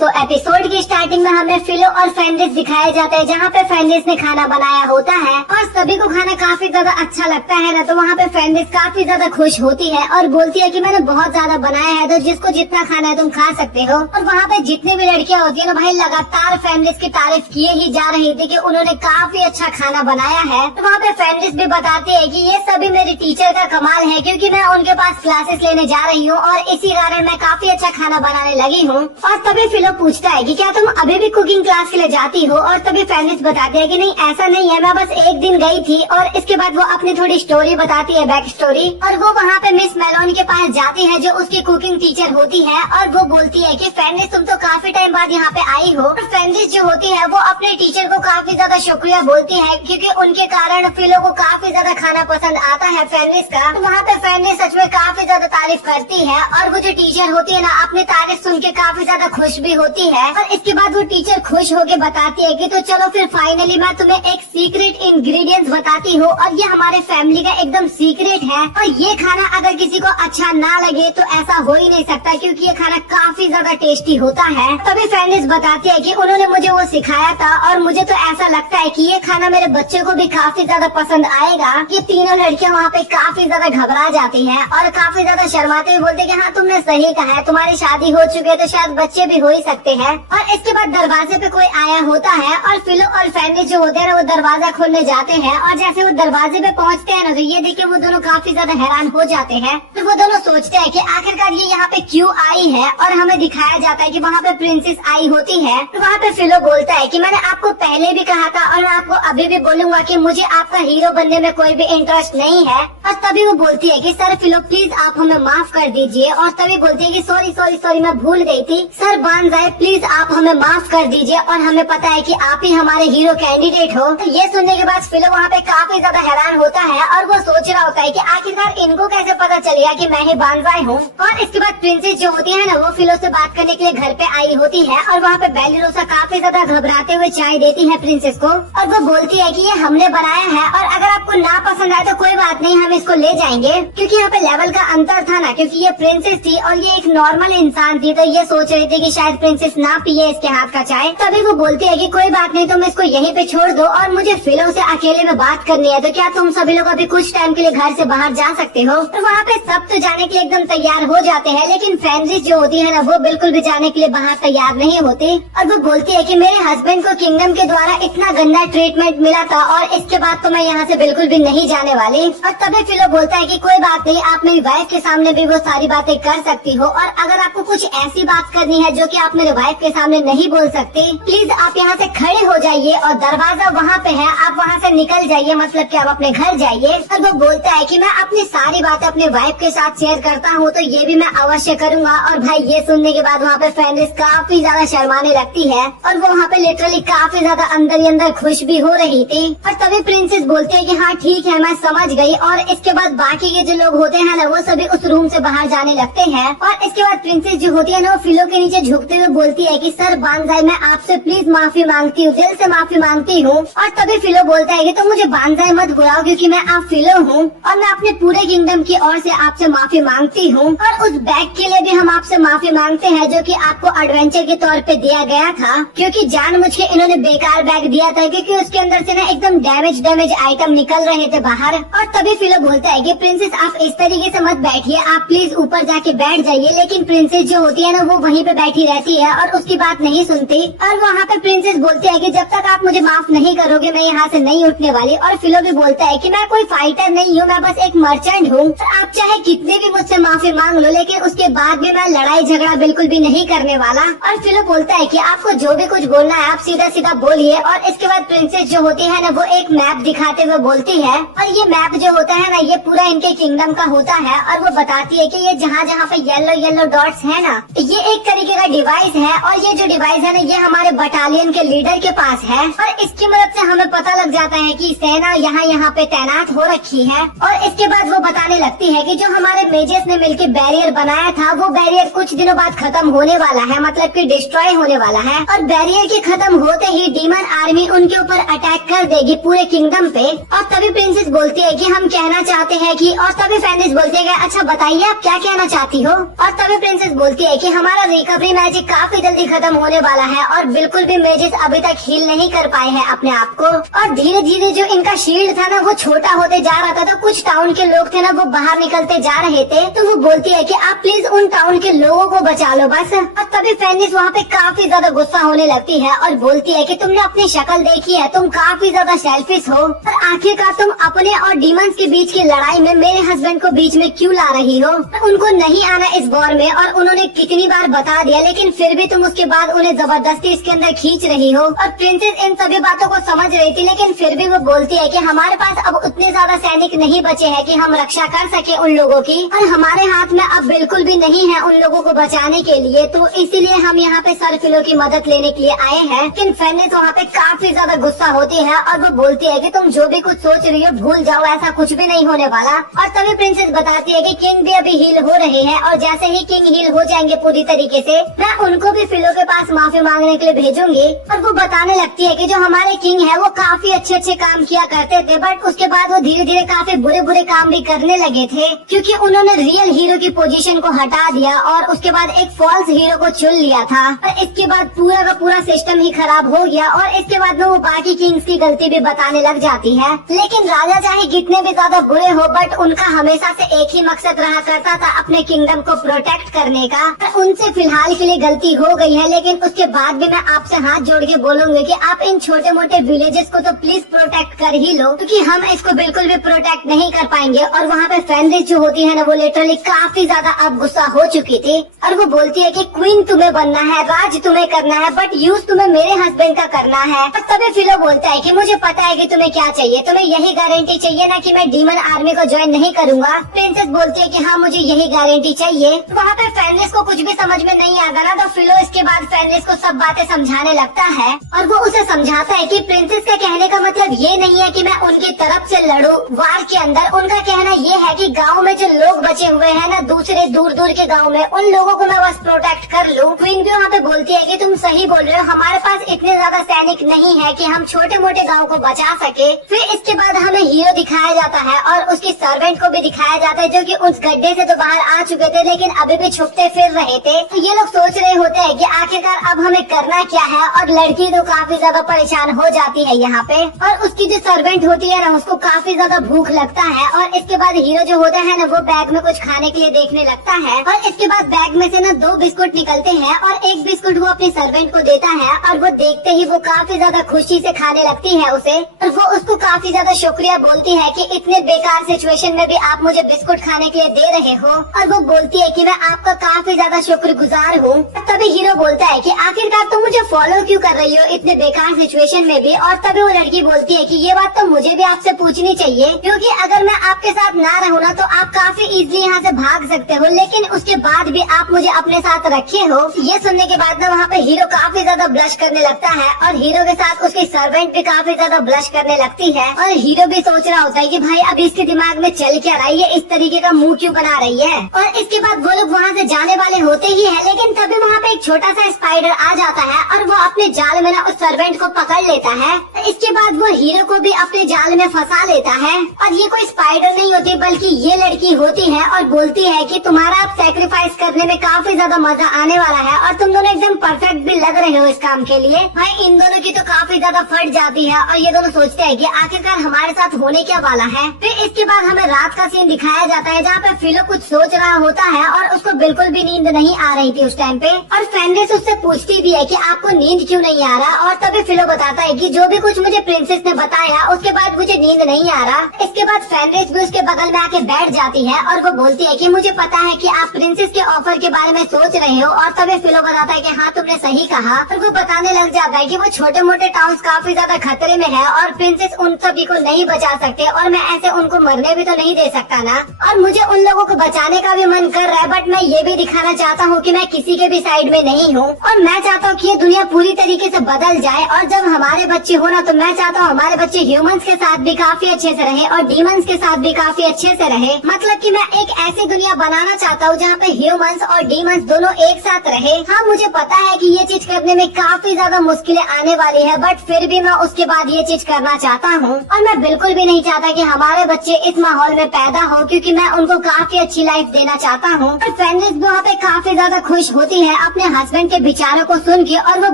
तो एपिसोड की स्टार्टिंग में हमें फिलो और फेंरिस दिखाया जाता है, जहाँ पे फेंरिस ने खाना बनाया होता है और सभी को खाना काफी ज्यादा अच्छा लगता है ना। तो वहाँ पे फेंरिस काफी ज्यादा खुश होती है और बोलती है कि मैंने बहुत ज्यादा बनाया है, तो जिसको जितना खाना है तुम खा सकते हो। और वहाँ पे जितनी भी लड़कियाँ होती है ना भाई, लगातार फेंरिस की तारीफ किए ही जा रही थी कि उन्होंने काफी अच्छा खाना बनाया है। तो वहाँ पे फेंरिस भी बताती है कि ये सभी मेरे टीचर का कमाल है, क्योंकि मैं उनके पास क्लासेस लेने जा रही हूँ और इसी कारण मैं काफी अच्छा खाना बनाने लगी हूँ। और तभी फिलो पूछता है कि क्या तुम अभी भी कुकिंग क्लास के लिए जाती हो? और तभी फेंरिस बताती है कि नहीं, ऐसा नहीं है, मैं बस एक दिन गई थी। और इसके बाद वो अपनी थोड़ी स्टोरी बताती है, बैक स्टोरी। और वो वहाँ पे मिस मेलोन के पास जाती है, जो उसकी कुकिंग टीचर होती है। और वो बोलती है कि फेंरिस तुम तो काफी टाइम बाद यहाँ पे आई हो। और फेंरिस जो होती है वो अपने टीचर को काफी ज्यादा शुक्रिया बोलती है, क्योंकि उनके कारण फिलो को काफी ज्यादा खाना पसंद आता है फेंरिस का। तो वहाँ पे फेंरिस सच में काफी ज्यादा तारीफ करती है और वो जो टीचर होती है ना, अपनी तारीफ सुन के काफी ज्यादा खुश भी होती है। और इसके बाद वो टीचर खुश होके बताती है कि तो चलो फिर फाइनली मैं तुम्हें एक सीक्रेट इंग्रेडिएंट्स बताती हूँ, और ये हमारे फैमिली का एकदम सीक्रेट है। और ये खाना अगर किसी को अच्छा ना लगे तो ऐसा हो ही नहीं सकता, क्योंकि ये खाना काफी ज्यादा टेस्टी होता है। तभी फेंरिस बताती है कि उन्होंने मुझे वो सिखाया था और मुझे तो ऐसा लगता है कि ये खाना मेरे बच्चे को भी काफी ज्यादा पसंद आएगा। ये तीनों लड़कियां वहाँ पे काफी ज्यादा घबरा जाती हैं और काफी ज्यादा शर्माते हुए बोलते कि हाँ तुमने सही कहा है, तुम्हारी शादी हो चुकी है तो शायद बच्चे भी हो ही सकते हैं। और इसके बाद दरवाजे पे कोई आया होता है और फिलो और फेंरिस जो होते हैं ना, वो दरवाजा खोलने जाते हैं। और जैसे वो दरवाजे पे पहुँचते हैं ना, तो ये देखिए वो दोनों काफी ज्यादा हैरान हो जाते हैं। तो वो दोनों सोचते हैं कि आखिरकार ये यहाँ पे क्यों आई है। और हमें दिखाया जाता है कि वहाँ पे प्रिंसेस आई होती है। तो वहाँ पे फिलो बोलता है कि मैंने आपको पहले भी कहा था और मैं आपको अभी भी बोलूंगा कि मुझे आपका हीरो बनने में कोई भी इंटरेस्ट नहीं है। और तभी वो बोलती है कि सर फिलो प्लीज आप हमें माफ कर दीजिए। और तभी बोलती है कि सॉरी सॉरी सॉरी मैं भूल गई थी, सर बानजाए प्लीज आप हमें माफ कर दीजिए, और हमें पता है कि आप ही हमारे हीरो कैंडिडेट हो। तो ये सुनने के बाद फिलो वहाँ पे काफी ज्यादा हैरान होता है और वो सोच रहा होता है कि आखिरकार इनको कैसे पता चलेगा कि मैं ही बानजाए हूँ। और इसके बाद प्रिंसेस जो होती है ना, वो फिलो से बात करने के लिए घर पे आई होती है। और वहाँ पे बेलिरोसा काफी ज्यादा घबराते हुए चाय देती है प्रिंसेस को। और वो बोलती है कि ये हमने बनाया है और अगर आपको ना पसंद आए तो कोई बात नहीं, हम इसको ले जाएंगे। क्योंकि यहाँ पे लेवल का अंतर था ना, क्योंकि ये प्रिंसेस थी और ये एक नॉर्मल इंसान थी। तो ये सोच रही थी कि शायद प्रिंसेस ना पिए इसके हाथ का चाय। तभी वो बोलती है कि कोई बात नहीं, तुम इसको यहीं पे छोड़ दो और मुझे फिलो से अकेले में बात करनी है। तो क्या तुम सभी लोग अभी कुछ टाइम के लिए घर से बाहर जा सकते हो? तो वहाँ पे सब तो जाने के लिए एकदम तैयार हो जाते हैं, लेकिन फेंरिस जो होती है ना, वो बिल्कुल भी जाने के लिए बाहर तैयार नहीं होती। और वो बोलती है कि मेरे हस्बैंड को किंगडम के द्वारा इतना गंदा ट्रीटमेंट मिला था और इसके बाद तो मैं यहाँ से बिल्कुल भी नहीं जाने वाली। और तभी फिलो बोलता है कि कोई बात नहीं, आप मेरी वाइफ के सामने भी वो सारी बातें कर सकती हो, और अगर आपको कुछ ऐसी बात करनी है जो कि आप मेरे वाइफ के सामने नहीं बोल सकते, प्लीज आप यहाँ से खड़े हो जाइए और दरवाजा वहाँ पे है, आप वहाँ से निकल जाइए, मतलब कि आप अपने घर जाइए। और वो बोलता है कि मैं अपनी सारी बातें अपने वाइफ के साथ शेयर करता हूँ, तो ये भी मैं अवश्य करूँगा। और भाई ये सुनने के बाद वहाँ पे फेंरिस काफी ज्यादा शर्माने लगती है और वो वहाँ पे लिटरली काफी ज्यादा अंदर ही अंदर खुश भी हो रही थी। और तभी प्रिंसेस बोलती है कि हाँ ठीक है, मैं समझ गई। और इसके बाद बाकी के जो लोग होते हैं ना, वो सभी उस रूम से बाहर जाने लगते हैं। और इसके बाद प्रिंसेस जो होती है ना, वो फिलो के नीचे झुकते हुए बोलती है कि सर बानजाए मैं आपसे प्लीज माफी मांगती हूँ, दिल से माफी मांगती हूँ। और तभी फिलो बोलता है कि तुम मुझे बानजाए मत बुलाओ, क्योंकि मैं आप फिलो हूँ और मैं अपने पूरे किंगडम की ओर से आपसे माफी मांगती हूँ। और उस बैग के लिए भी हम आपसे माफी मांगते हैं, जो कि आपको एडवेंचर के तौर पे दिया गया था, क्योंकि जानबूझ के इन्होंने बेकार बैग दिया था, क्योंकि उसके अंदर से ना एकदम डैमेज आइटम निकल रहे थे बाहर। और तभी फिलो बोलता है कि प्रिंसेस आप इस तरीके से मत बैठिए, आप प्लीज ऊपर जाके बैठ जाइए। लेकिन प्रिंसेस जो होती है ना, वो वहीं पे बैठी रहती है और उसकी बात नहीं सुनती। और वहाँ पे प्रिंसेस बोलती है कि जब तक आप मुझे माफ नहीं करोगे मैं यहाँ से नहीं उठने वाली। और फिलो भी बोलता है कि मैं कोई फाइटर नहीं हूँ, मैं बस एक मर्चेंट हूँ, आप चाहे कितने भी मुझसे माफी मांग लो, लेकिन उसके बाद भी मैं लड़ाई झगड़ा बिल्कुल भी नहीं करने वाला। और फिलो बोलता है कि आपको जो भी कुछ बोलना है आप सीधा सीधा बोलिए। और इसके बाद प्रिंसेस जो होती है ना, वो एक मैप दिखाते हुए बोलती है, और ये मैप जो होता है ना, ये पूरा इनके किंगडम का होता है। और वो बताती है कि ये जहाँ जहाँ पे येलो येलो डॉट्स है ना, ये एक तरीके का डिवाइस है। और ये जो डिवाइस है ना, ये हमारे बटालियन के लीडर के पास है। और इसकी मदद से हमें पता लग जाता है कि सेना यहाँ पे तैनात हो रखी है। और इसके बाद वो बताने लगती है कि जो हमारे मेजर्स ने मिलकर बैरियर बनाया था, वो बैरियर कुछ दिनों बाद खत्म होने वाला है, मतलब कि डिस्ट्रॉय होने वाला है। और बैरियर के खत्म होते ही डीमन आर्मी उनके ऊपर अटैक कर देगी पूरे किंगडम पे। और तभी प्रिंसेस बोलती है कि हम कहना चाहते हैं कि, और तभी फेंरिस बोलती है अच्छा बताइए आप क्या कहना चाहती हो। और तभी प्रिंसेस बोलती है कि हमारा रिकवरी मैजिक काफी जल्दी खत्म होने वाला है और बिल्कुल भी मेजिस अभी तक हील नहीं कर पाए हैं अपने आप को। और धीरे धीरे जो इनका शील्ड था ना वो छोटा होते जा रहा था। तो कुछ टाउन के लोग थे ना वो बाहर निकलते जा रहे थे। तो वो बोलती है कि आप प्लीज उन टाउन के लोगों को बचा लो बस। और तभी फेनिस वहाँ पे काफी ज्यादा गुस्सा होने लगती है और बोलती है कि तुमने अपनी शक्ल देखी है, तुम काफी ज्यादा सेल्फिश हो और आखिरकार तुम अपने और डीमंस के बीच की लड़ाई में मेरे हस्बैंड को बीच में क्यों ला रही हो। उनको नहीं आना इस वॉर में और उन्होंने कितनी बार बता दिया, लेकिन फिर भी तुम उसके बाद उन्हें जबरदस्ती इसके अंदर खींच रही हो। और प्रिंसेस इन सभी बातों को समझ रही थी, लेकिन फिर भी वो बोलती है कि हमारे पास अब उतने ज्यादा सैनिक नहीं बचे हैं कि हम रक्षा कर सके उन लोगों की, और हमारे हाथ में अब बिल्कुल भी नहीं है उन लोगों को बचाने के लिए। तो इसीलिए हम यहाँ पे सर फिलो की मदद लेने के लिए आए हैं। लेकिन फेनिस वहाँ पे काफी ज्यादा गुस्सा होती है और वो बोलती है कि तुम जो भी कुछ सोच रही हो भूल जाओ, ऐसा कुछ भी नहीं होने वाला। और तभी प्रिंसेस बताती है कि किंग भी अभी हील हो रहे हैं और जैसे ही किंग हील हो जाएंगे पूरी तरीके से मैं उनको भी फिलो के पास माफी मांगने के लिए भेजूंगी। और वो बताने लगती है कि जो हमारे किंग है वो काफी अच्छे अच्छे काम किया करते थे, बट उसके बाद वो धीरे धीरे काफी बुरे बुरे काम भी करने लगे थे, क्योंकि उन्होंने रियल हीरो की पोजीशन को हटा दिया और उसके बाद एक फॉल्स हीरो को चुन लिया था। और इसके बाद पूरा का पूरा सिस्टम ही खराब हो गया और इसके बाद में वो बाकी किंग्स की गलती भी बताने लग जाती है। लेकिन राजा चाहे कितने भी ज्यादा बुरे हो, बट उनका हमेशा से एक ही मकसद रहा करता था अपने किंगडम को प्रोटेक्ट करने का। उनसे फिलहाल के लिए गलती हो गई है, लेकिन उसके बाद भी मैं आपसे हाथ जोड़ के बोलूंगी कि आप इन छोटे मोटे विलेजेस को तो प्लीज प्रोटेक्ट कर ही लो, क्योंकि हम इसको बिल्कुल भी प्रोटेक्ट नहीं कर पाएंगे। और वहाँ पे फेनिस जो होती है ना वो लिटरली काफी ज्यादा अब गुस्सा हो चुकी थी और वो बोलती है कि क्वीन तुम्हें बनना है, राज तुम्हें करना है, बट यूज तुम्हें मेरे हस्बैंड का करना है। और तभी फिलो बोलता है कि मुझे पता है कि तुम्हें क्या चाहिए, तुम्हें यही गारंटी चाहिए ना कि मैं डीमन आर्मी को ज्वाइन नहीं करूंगा। प्रिंसेस बोलती है कि हाँ मुझे यही गारंटी चाहिए। वहाँ पे फेनिस को कुछ भी समझ में नहीं आता ना, तो फिलो इसके बाद फेनिस को सब बातें समझाने लगता है और वो उसे समझाता है कि प्रिंसेस के कहने का मतलब ये नहीं है कि मैं उनकी तरफ से लड़ूं वार के अंदर। उनका कहना ये है कि गाँव में जो लोग बचे हुए हैं ना दूसरे दूर दूर के गाँव में, उन लोगों को मैं बस प्रोटेक्ट कर लूं। क्वीन भी वहाँ पे बोलती है कि तुम सही बोल रहे हो, हमारे पास इतने ज्यादा सैनिक नहीं है कि हम छोटे मोटे गाँव को बचा सके। फिर इसके बाद हमें हीरो दिखाया जाता है और उसकी सर्वेंट को भी दिखाया जाता है, जो कि उस गड्ढे से तो बाहर आ चुके थे लेकिन अभी भी छुपते फिर रहे थे। तो ये लोग सोच रहे होते हैं कि आखिरकार अब हमें करना क्या है, और लड़की तो काफी ज्यादा परेशान हो जाती है यहाँ पे। और उसकी जो सर्वेंट होती है ना उसको काफी ज्यादा भूख लगता है और इसके बाद हीरो जो होता है ना वो बैग में कुछ खाने के लिए देखने लगता है और इसके बाद बैग में से ना 2 बिस्कुट निकलते हैं और एक बिस्कुट वो अपनी सर्वेंट को देता है और वो देखते ही वो काफी ज्यादा खुशी से खाने लगती है उसे। और वो उसको काफी ज्यादा शुक्रिया बोलती है कि इतने बेकार सिचुएशन में भी आप मुझे बिस्कुट खाने के लिए दे रहे हो, और वो बोलती है कि मैं आपका काफी ज्यादा शुक्रगुजार हूँ। तभी हीरो बोलता है कि आखिरकार तुम मुझे फॉलो क्यों कर रही हो इतने बेकार सिचुएशन में भी। और तभी वो लड़की बोलती है कि ये बात तो मुझे भी आपसे पूछनी चाहिए, क्योंकि अगर मैं आपके साथ ना रहूँ ना तो आप काफी इजीली यहाँ से भाग सकते हो, लेकिन उसके बाद भी आप मुझे अपने साथ रखे हो। ये सुनने के बाद ना वहाँ पे हीरो काफी ज्यादा ब्लश करने लगता है और हीरो के साथ उसकी सर्वेंट भी काफी ज्यादा ब्लश करने लगती है। और हीरो भी सोच रहा होता है कि भाई अभी इसके दिमाग में चल क्या रहा है, ये इस तरीके का मुंह क्यों बना रही है। और इसके बाद वो लोग वहाँ से जाने वाले होते ही है, लेकिन तभी वहाँ पे एक छोटा सा स्पाइडर आ जाता है और वो अपने जाल में ना उस सर्वेंट को पकड़ लेता है। इसके बाद वो हीरो को भी अपने जाल में फंसा लेता है। और ये कोई स्पाइडर नहीं होती बल्कि ये लड़की होती है और बोलती है कि तुम्हारा अब सेक्रीफाइस करने में काफी ज्यादा मजा आने वाला है और तुम दोनों एकदम परफेक्ट भी लग रहे हो इस काम के लिए। भाई इन दोनों की तो काफी ज्यादा फट जाती है और ये दोनों सोचते हैं कि आखिरकार हमारे साथ होने क्या वाला है। फिर इसके बाद हमें रात का सीन दिखाया जाता है जहाँ पे फिलो कुछ सोच रहा होता है और उसको बिल्कुल भी नींद नहीं आ रही थी उस टाइम पे। और फेनिस उससे पूछती भी है कि आपको नींद क्यों नहीं आ रहा, और तभी फिलो बताता है कि जो भी कुछ मुझे प्रिंसेस ने बताया उसके बाद मुझे नींद नहीं आ रहा। इसके बाद फेनिस भी उसके बगल में आके बैठ जाती है और वो बोलती है कि मुझे पता है कि आप प्रिंसेस के ऑफर के बारे में सोच रहे हो। और तभी फिलो बताता है कि हाँ तुमने सही कहा। और वो बताने लग जाता है कि वो छोटे मोटे टाउन्स काफी ज्यादा खतरे में है और प्रिंसेस उन सभी को नहीं बचा सकते और मैं ऐसे उनको मरने भी तो नहीं दे सकता ना। और मुझे उन लोगों को बचाने का भी मन कर रहा है, बट मैं ये भी दिखाना चाहता हूँ कि मैं किसी के भी साइड में नहीं हूँ और मैं चाहता हूँ कि ये दुनिया पूरी तरीके से बदल जाए और जब हमारे बच्चे हो ना तो मैं चाहता हूँ हमारे बच्चे ह्यूमंस के साथ भी काफी अच्छे से रहे और डीमंस के साथ भी काफी अच्छे से रहे। मतलब कि मैं एक ऐसी दुनिया बनाना चाहता हूँ जहाँ पे ह्यूमंस और डीमंस दोनों एक साथ रहे। हाँ, मुझे पता है कि ये चीज करने में काफी ज्यादा मुश्किलें आने वाली है, बट फिर भी मैं उसके बाद ये चीज करना चाहता हूँ। और मैं बिल्कुल भी नहीं चाहता कि हमारे बच्चे इस माहौल में पैदा हो, क्योंकि मैं उनको काफी अच्छी लाइफ देना चाहता हूँ। और फेनिक्स भी वहाँ पे काफी ज्यादा खुश होती है अपने हस्बैंड के विचारों को सुन के, और वो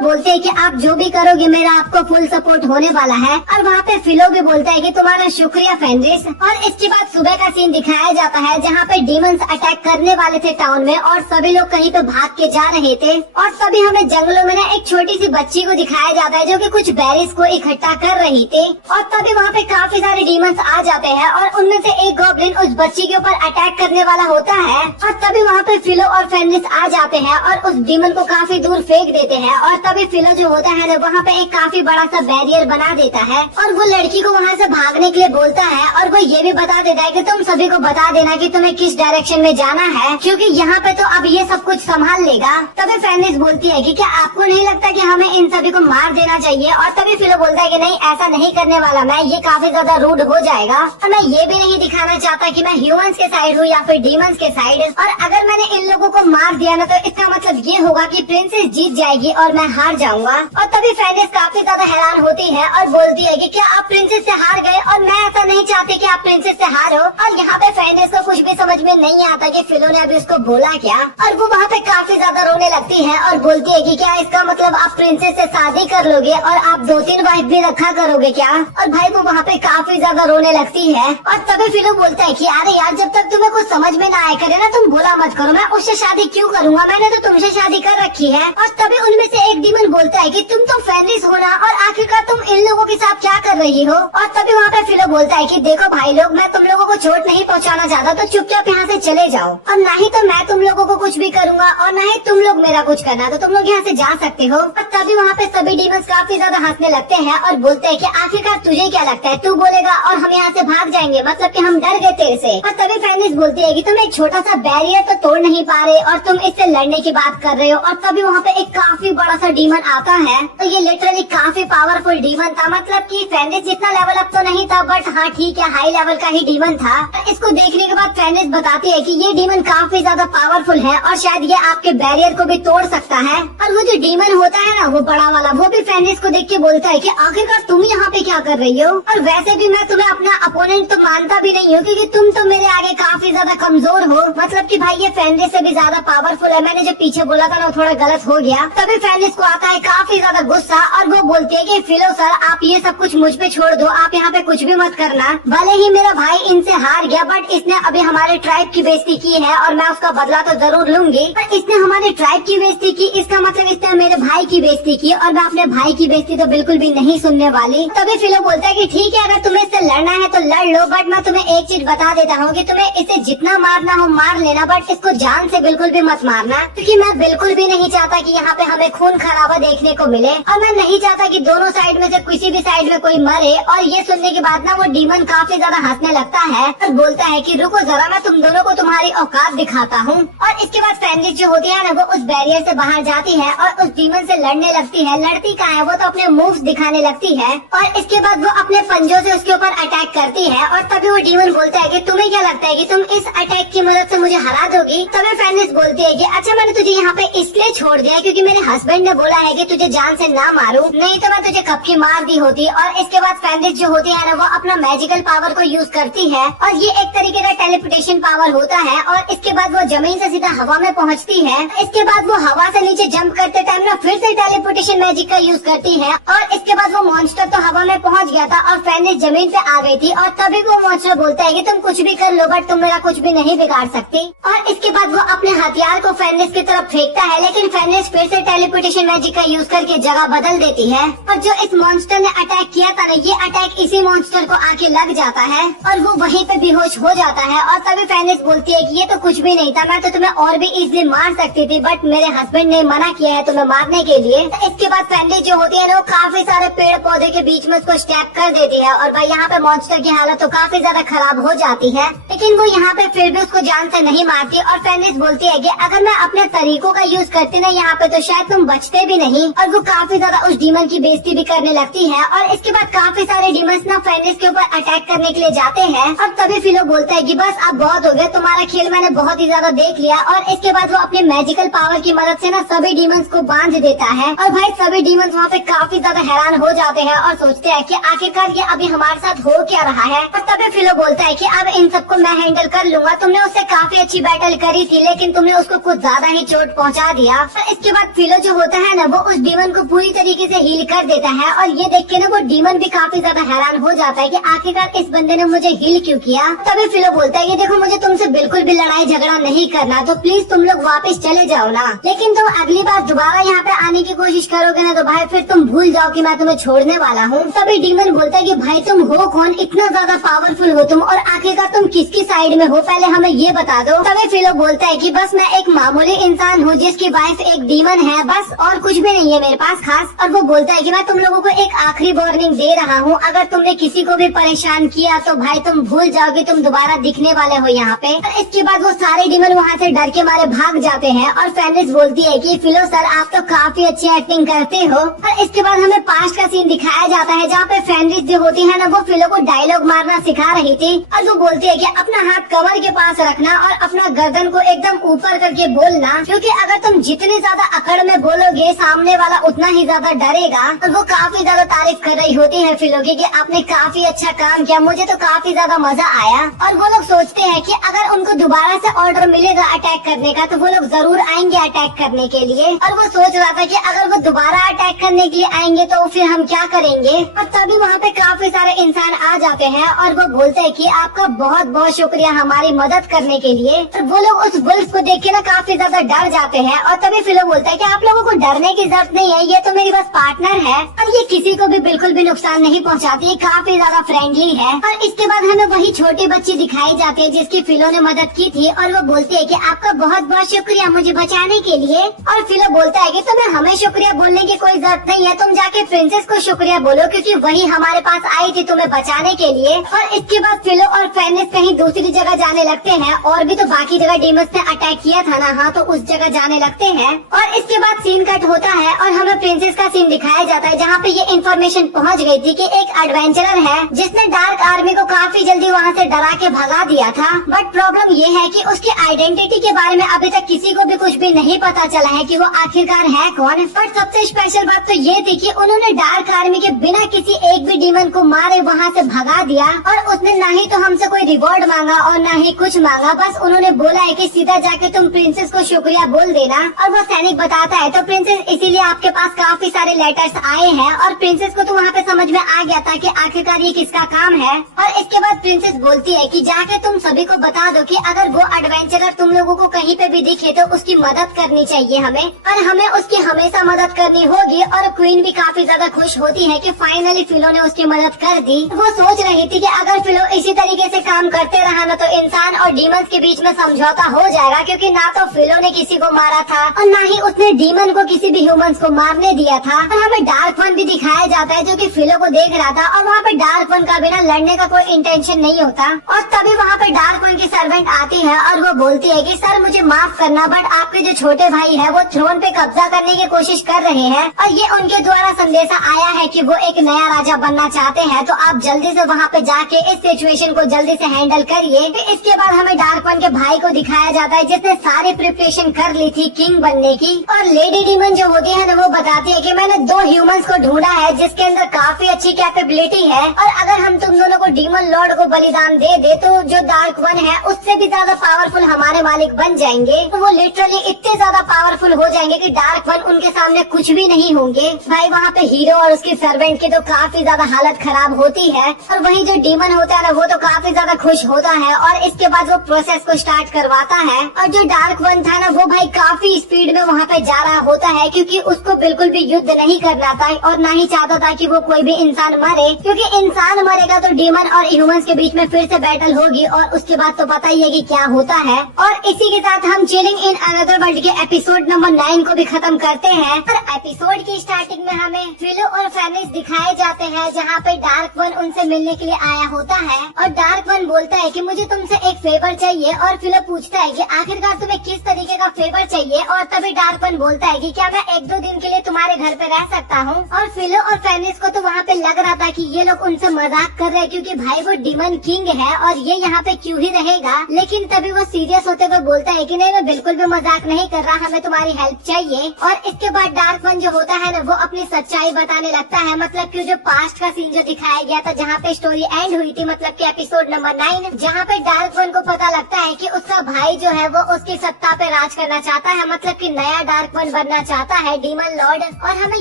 बोलते हैं कि आप जो भी करोगे मेरा आपको फुल सपोर्ट होने वाला है। और वहाँ पे फिलो भी बोलता है कि तुम्हारा शुक्रिया फेनिक्स। और इसके बाद सुबह का सीन दिखाया जाता है जहाँ पे डीमंस अटैक करने वाले थे टाउन में, और सभी लोग कहीं पे भाग के जा रहे थे। और तभी हमें जंगलों में ना एक छोटी सी बच्ची को दिखाया जाता है जो कि कुछ बेरीज को इकट्ठा कर रही थी। और तभी वहाँ पे काफी सारे डीमंस आ जाते हैं और उनमें से एक गॉब्लिन उस बच्ची के ऊपर अटैक करने वाला होता है। और तभी वहाँ पे फिलो और फेनिक्स आ जाते हैं और उस डीमन को काफी दूर फेंक देते हैं। और तभी फिलो जो होता है ना वहाँ पे एक काफी बड़ा सा बैरियर बना देता है और वो लड़की को वहाँ से भागने के लिए बोलता है। और वो ये भी बता देता है कि तुम सभी को बता देना कि तुम्हें किस डायरेक्शन में जाना है, क्योंकि यहाँ पे तो अब ये सब कुछ संभाल लेगा। तभी फेनिक्स बोलती है कि क्या आपको नहीं लगता कि हमें इन सभी को मार देना चाहिए? और तभी फिलो बोलता है कि नहीं, ऐसा नहीं करने वाला मैं, ये काफी ज्यादा रूड हो जाएगा। और मैं ये भी नहीं दिखाना चाहता कि मैं ह्यूमंस के साइड हूँ या फिर डीमंस के साइड। और अगर मैंने इन लोगों को मार दिया ना तो इसका मतलब ये होगा कि प्रिंसेस जीत जाएगी और मैं हार जाऊंगा। और तभी फेनिक्स काफी ज्यादा हैरान होती है और बोलती है कि क्या आप प्रिंसेस से हार गए? और मैं ऐसा नहीं चाहती कि आप प्रिंसेस से हारो। और यहाँ पे फेनिक्स को कुछ भी समझ में नहीं आता कि फिलो ने अभी उसको बोला क्या। और वो वहाँ पे काफी ज्यादा रोने लगती है और बोलती है कि क्या इसका मतलब आप प्रिंसेस से शादी कर लोगे और आप 2-3 वाइफ भी रखा करोगे क्या? और भाई वो वहाँ पे काफी ज्यादा रोने लगती है। और तभी फिलो बोलता है कि अरे यार, जब तक तुम्हें कुछ समझ में ना आए करे ना तुम बोला मत करो, मैं उससे शादी क्यों करूँगा, मैंने तो तुमसे शादी कर रखी है। और तभी उनमें से एक डीमन बोलता है कि तुम तो फेनिक्स हो ना, और आखिरकार तुम इन लोगों के साथ क्या कर रही हो? और तभी वहाँ पे फिलो बोलता है कि देखो भाई लोग, मैं तुम लोगों को चोट नहीं पहुँचाना चाहता, तो चुपचाप यहाँ से चले जाओ, और ना ही तो मैं तुम लोगों को कुछ भी करूँगा और ना ही तुम लोग मेरा कुछ करना, तो तुम लोग यहाँ से जा सकते हो। और तभी वहाँ पे सभी डीमंस काफी ज्यादा हंसने लगते हैं और बोलते हैं कि आखिरकार तुझे क्या लगता है, तू बोलेगा और हम यहाँ से भाग जाएंगे, मतलब कि हम डर गए तेरे से। और तभी फेनिक्स बोलती है कि तुम एक छोटा सा बैरियर तो तोड़ नहीं पा रहे और तुम इससे लड़ने की बात कर रहे हो। और तभी वहाँ पे एक काफी बड़ा सा डीमन आता है, तो ये लिटरली काफी पावरफुल डीमन था। मतलब कि फेनिक्स जितना लेवल अप तो नहीं था, बट हाँ ठीक है, हाई लेवल का ही डीमन था। इसको देखने के बाद फेनिक्स बताती है कि ये डीमन काफी ज्यादा पावरफुल है और शायद ये आपके बैरियर को भी तोड़ सकता है। और वो जो डीमन होता है ना, वो बड़ा वाला, वो भी फेनिक्स को देख के बोलता है कि आखिरकार तुम यहाँ पे क्या कर रही हो? और वैसे भी मैं तुम्हें अपना अपोनेंट तो मानता भी नहीं हूँ, क्योंकि तुम तो मेरे आगे काफी ज्यादा कमजोर हो। मतलब कि भाई ये फेनिक्स से भी ज्यादा पावरफुल है। मैंने जो पीछे बोला था ना, थोड़ा गलत हो गया। तभी फेनिक्स को आता है काफी ज्यादा गुस्सा और वो बोलती है कि फिलो सर, आप ये सब कुछ मुझ पे छोड़ दो, आप यहाँ पे कुछ भी मत करना। भले ही मेरा भाई इनसे हार गया, बट इसने अभी हमारे ट्राइब की बेइज्जती की है और मैं उसका बदला तो जरूर लूंगी। पर इसने हमारे ट्राइब की बेइज्जती की, इसका मतलब इसने मेरे भाई की बेइज्जती की, और मैं अपने भाई की बेइज्जती तो बिल्कुल भी नहीं सुनने वाली। तभी फिलो बोलता है कि ठीक है, अगर तुम्हें इससे लड़ना है तो लड़ लो, बट मैं तुम्हें एक चीज बता देता हूँ कि तुम्हें इसे जितना मारना हो मार लेना, बट इसको जान से बिल्कुल भी मत मारना, क्योंकि मैं बिल्कुल भी नहीं चाहता कि यहाँ पे हमें खून खराबा देखने को मिले। और मैं नहीं चाहता कि दोनों साइड में से किसी भी साइड में कोई मरे। और ये सुनने के बाद ना वो डीमन काफी ज्यादा हंसने लगता है और बोलता है कि रुको जरा, मैं तुम दोनों को तुम्हारी औकात दिखाता हूँ। और इसके बाद फेनिक्स जो होती है ना, वो उस बैरियर से बाहर जाती है और उस डीमन से लड़ने लगती है। लड़ती कहाँ है, वो तो अपने मूव्स दिखाने लगती है और इसके बाद वो अपने पंजों से उसके ऊपर अटैक करती है। और तभी वो डीमन बोलता है कि तुम्हें क्या लगता है कि तुम इस अटैक की मदद से मुझे हरा दोगी? तभी फेनिक्स बोलती है कि अच्छा, मैंने तुझे यहाँ पे इसलिए छोड़ दिया क्योंकि मेरे हस्बैंड ने बोला है कि तुझे जान से ना मारूं, नहीं तो मैं तुझे कब की मार दी होती। और इसके बाद फेनिक्स जो होती है ना, वो अपना मैजिकल पावर को यूज करती है और ये एक तरीके का टेलीपोर्टेशन पावर होता है। और इसके बाद वो जमीन से सीधा हवा में पहुँचती है। इसके बाद वो हवा से नीचे जंप करते टाइम ना फिर से टेलीपोर्टेशन मैजिक का यूज करती है। और इसके बाद वो मॉन्स्टर तो हवा में पहुँच गया था और फेनिक्स जमीन पे आ गई थी। और तभी वो मॉन्स्टर बोलता है कि तुम कुछ भी कर लो, बट तुम मेरा कुछ भी नहीं बिगाड़ सकती। और इसके बाद वो अपने हथियार को फेनिक्स की तरफ फेंकता है, लेकिन फेनिक्स फिर से टेलीपोर्टेशन मैजिक का यूज करके जगह बदल देती है। और जो इस मॉन्स्टर ने अटैक किया था ना, ये अटैक इसी मॉन्स्टर को आके लग जाता है और वो वहीं पे बेहोश हो जाता है। और तभी फेनिक्स बोलती है कि ये तो कुछ भी नहीं था, मैं तो तुम्हें और भी इजीली मार सकती थी, बट मेरे हस्बैंड ने मना किया है तुम्हें मारने के लिए। इसके बाद फेनिक्स जो होती है ना, वो काफी सारे पेड़ पौधे के बीच में उसको स्टैप कर देती है। और भाई यहाँ पे मॉन्स्टर की हालत तो काफी ज्यादा खराब हो जाती है, लेकिन वो यहाँ पे फिर भी उसको जान से नहीं मारती। और फेनिक्स बोलती है कि अगर मैं अपने तरीकों का यूज करती ना यहाँ पे, तो शायद तुम बचते भी नहीं। नहीं और वो काफी ज्यादा उस डीमन की बेइज्जती भी करने लगती है। और इसके बाद काफी सारे डीमंस ना फेनिक्स के ऊपर अटैक करने के लिए जाते हैं। और तभी फिलो बोलता है कि बस अब बहुत हो गया, तुम्हारा खेल मैंने बहुत ही ज्यादा देख लिया। और इसके बाद वो अपने मैजिकल पावर की मदद से ना सभी डीमंस को बांध देता है। और भाई सभी डीमंस वहाँ पे काफी ज्यादा हैरान हो जाते हैं और सोचते हैं कि आखिरकार ये अभी हमारे साथ हो क्या रहा है। और तभी फिलो बोलता है कि अब इन सबको मैं हैंडल कर लूंगा, तुमने उससे काफी अच्छी बैटल करी थी लेकिन तुमने उसको कुछ ज्यादा ही चोट पहुंचा दिया। और इसके बाद फिलो जो होता है ना वो उस डीमन को पूरी तरीके से हील कर देता है। और ये देख के ना वो डीमन भी काफी ज्यादा हैरान हो जाता है कि आखिरकार इस बंदे ने मुझे हील क्यों किया। तभी फिलो बोलता है कि देखो मुझे तुमसे बिल्कुल भी लड़ाई झगड़ा नहीं करना, तो प्लीज तुम लोग वापस चले जाओ ना, लेकिन तुम अगली बार दोबारा यहाँ पे आने की कोशिश करोगे ना तो भाई फिर तुम भूल जाओ कि मैं तुम्हें छोड़ने वाला हूँ। तभी डीमन बोलता है कि भाई तुम हो कौन, इतना ज्यादा पावरफुल हो तुम, और आखिरकार तुम किसकी साइड में हो, पहले हमें ये बता दो। तभी फिलो बोलता है कि बस मैं एक मामूली इंसान हूँ जिसकी वाइफ एक डीमन है, बस और कुछ भी नहीं है मेरे पास खास। और वो बोलता है कि मैं तुम लोगों को एक आखिरी वार्निंग दे रहा हूँ, अगर तुमने किसी को भी परेशान किया तो भाई तुम भूल जाओगे तुम दोबारा दिखने वाले हो यहाँ पे। और इसके बाद वो सारे डीमन वहाँ से डर के मारे भाग जाते हैं। और फेनिक्स बोलती है कि फिलो सर आप तो काफी अच्छी एक्टिंग करते हो। और इसके बाद हमें पास्ट का सीन दिखाया जाता है जहाँ पे फेनिक्स जो होती है ना वो फिलो को डायलॉग मारना सिखा रही थी। और वो बोलती है कि अपना हाथ कमर के पास रखना और अपना गर्दन को एकदम ऊपर करके बोलना, क्योंकि अगर तुम जितनी ज्यादा अकड़ में बोलोगे सामने वाला उतना ही ज्यादा डरेगा। और वो काफी ज्यादा तारीफ कर रही होती है फिलो की कि आपने काफी अच्छा काम किया, मुझे तो काफी ज्यादा मजा आया। और वो लोग सोचते हैं कि अगर उनको दोबारा से ऑर्डर मिलेगा अटैक करने का तो वो लोग जरूर आएंगे अटैक करने के लिए। और वो सोच रहा था कि अगर वो दोबारा अटैक करने के लिए आएंगे तो फिर हम क्या करेंगे। और तभी वहाँ पे काफी सारे इंसान आ जाते हैं और वो बोलते हैं कि आपका बहुत बहुत शुक्रिया हमारी मदद करने के लिए। और वो लोग उस वुल्फ को देख के ना काफी ज्यादा डर जाते हैं। और तभी फिलो बोलता है कि आप लोगों को डरने की जरूरत नहीं है, ये तो मेरी बस पार्टनर है और ये किसी को भी बिल्कुल भी नुकसान नहीं पहुँचाती, काफी ज्यादा फ्रेंडली है। और इसके बाद हमें वही छोटी बच्ची दिखाई जाती है जिसकी फिलो ने मदद की थी। और वो बोलती है कि आपका बहुत बहुत शुक्रिया मुझे बचाने के लिए। और फिलो बोलता है कि तुम्हें हमें शुक्रिया बोलने की कोई जरूरत नहीं है, तुम जाके प्रिंसेस को शुक्रिया बोलो क्योंकि वही हमारे पास आई थी तुम्हें बचाने के लिए। और इसके बाद फिलो और फेनिक्स कहीं दूसरी जगह जाने लगते हैं और भी तो बाकी जगह डीमंस ने अटैक किया था ना, हाँ तो उस जगह जाने लगते हैं। और इसके बाद सीन कट होता है और हमें प्रिंसेस का सीन दिखाया जाता है जहाँ पे ये इन्फॉर्मेशन पहुँच गई थी कि एक एडवेंचरर है जिसने डार्क आर्मी को काफी जल्दी वहाँ से डरा के भगा दिया था। बट प्रॉब्लम ये है कि उसकी आइडेंटिटी के बारे में अभी तक किसी को भी कुछ भी नहीं पता चला है कि वो आखिरकार है कौन। बट सबसे स्पेशल बात तो ये थी कि उन्होंने डार्क आर्मी के बिना किसी एक भी डीमन को मारे वहाँ से भगा दिया। और उसने ना ही तो हमसे कोई रिवॉर्ड मांगा और ना ही कुछ मांगा, बस उन्होंने बोला है कि सीधा जाके तुम प्रिंसेस को शुक्रिया बोल देना। और वो सैनिक बताता है तो प्रिंसेस इसीलिए आपके पास काफी सारे लेटर्स आए हैं। और प्रिंसेस को तो वहाँ पे समझ में आ गया था कि आखिरकार ये किसका काम है। और इसके बाद प्रिंसेस बोलती है कि जाके तुम सभी को बता दो कि अगर वो एडवेंचरर तुम लोगों को कहीं पे भी दिखे तो उसकी मदद करनी चाहिए हमें, और हमें उसकी हमेशा मदद करनी होगी। और क्वीन भी काफी ज्यादा खुश होती है कि फाइनली फिलो ने उसकी मदद कर दी। वो सोच रही थी कि अगर फिलो इसी तरीके से काम करते रहा ना तो इंसान और डीमंस के बीच में समझौता हो जाएगा, क्योंकि ना तो फिलो ने किसी को मारा था और ना ही उसने डीमन को किसी भी ह्यूमंस को मारने दिया था। और हमें डार्क वन भी दिखाया जाता है जो कि फिलो को देख रहा था और वहाँ पे डार्क वन का बिना लड़ने का कोई इंटेंशन नहीं होता। और तभी वहाँ पे डार्क वन की सर्वेंट आती है और वो बोलती है कि सर मुझे माफ करना, बट आपके जो छोटे भाई है वो थ्रोन पे कब्जा करने की कोशिश कर रहे हैं और ये उनके द्वारा संदेशा आया है कि वो एक नया राजा बनना चाहते हैं, तो आप जल्दी से वहाँ पे जाके इस सिचुएशन को जल्दी से हैंडल करिए। इसके बाद हमें डार्क वन के भाई को दिखाया जाता है जिसने सारी प्रिपरेशन कर ली थी किंग बनने की। और लेडी डीमन जो होती है ना वो बताती है कि मैंने 2 ह्यूमंस को ढूंढा है जिसके अंदर काफी अच्छी कैपेबिलिटी है, और अगर हम तुम दोनों को डीमन लॉर्ड को बलिदान दे दे तो जो डार्क वन है उससे भी ज्यादा पावरफुल हमारे मालिक बन जाएंगे। तो वो लिटरली इतने ज्यादा पावरफुल हो जाएंगे कि डार्क वन उनके सामने कुछ भी नहीं होंगे। भाई वहाँ पे हीरो और उसकी सर्वेंट की तो काफी ज्यादा हालत खराब होती है, और वही जो डीमन होता है ना वो तो काफी ज्यादा खुश होता है और इसके बाद वो प्रोसेस को स्टार्ट करवाता है। और जो डार्क वन था ना वो भाई काफी स्पीड में वहाँ पे जा रहा होता है क्योंकि उसको बिल्कुल भी युद्ध नहीं करना था और ना ही चाहता था कि वो कोई भी इंसान मरे, क्योंकि इंसान मरेगा तो डीमन और ह्यूमंस के बीच में फिर से बैटल होगी और उसके बाद तो पता ही है कि क्या होता है। और इसी के साथ हम चिलिंग इन अनदर वर्ल्ड के एपिसोड नंबर 9 को भी खत्म करते हैं। और एपिसोड की स्टार्टिंग में हमें फिलो और फेनिक्स दिखाए जाते हैं जहाँ पे डार्क वन उनसे मिलने के लिए आया होता है और डार्क वन बोलता है कि मुझे तुमसे एक फेवर चाहिए। और फिलो पूछता है कि आखिरकार तुम्हें किस तरीके का फेवर चाहिए, और तभी डार्क वन बोलता है कि क्या मैं 1-2 दिन के लिए तुम्हारे घर पे रह सकता हूँ। और फिलो और फेनिस को तो वहाँ पे लग रहा था कि ये लोग उनसे मजाक कर रहे हैं, क्योंकि भाई वो डिमन किंग है और ये यहाँ पे क्यों ही रहेगा। लेकिन तभी वो सीरियस होते हुए बोलता है कि नहीं, मैं बिल्कुल भी मजाक नहीं कर रहा, हमें तुम्हारी हेल्प चाहिए। और इसके बाद डार्क वन जो होता है ना, वो अपनी सच्चाई बताने लगता है। मतलब कि जो पास्ट का सीन जो दिखाया गया था, जहाँ पे स्टोरी एंड हुई थी, मतलब कि एपिसोड नंबर 9, जहाँ पे डार्क वन को पता लगता है कि उसका भाई जो है वो उसकी सत्ता पे राज करना चाहता है, मतलब कि नया डार्क वन बनना चाहता है, डीमन लॉर्ड। और हमें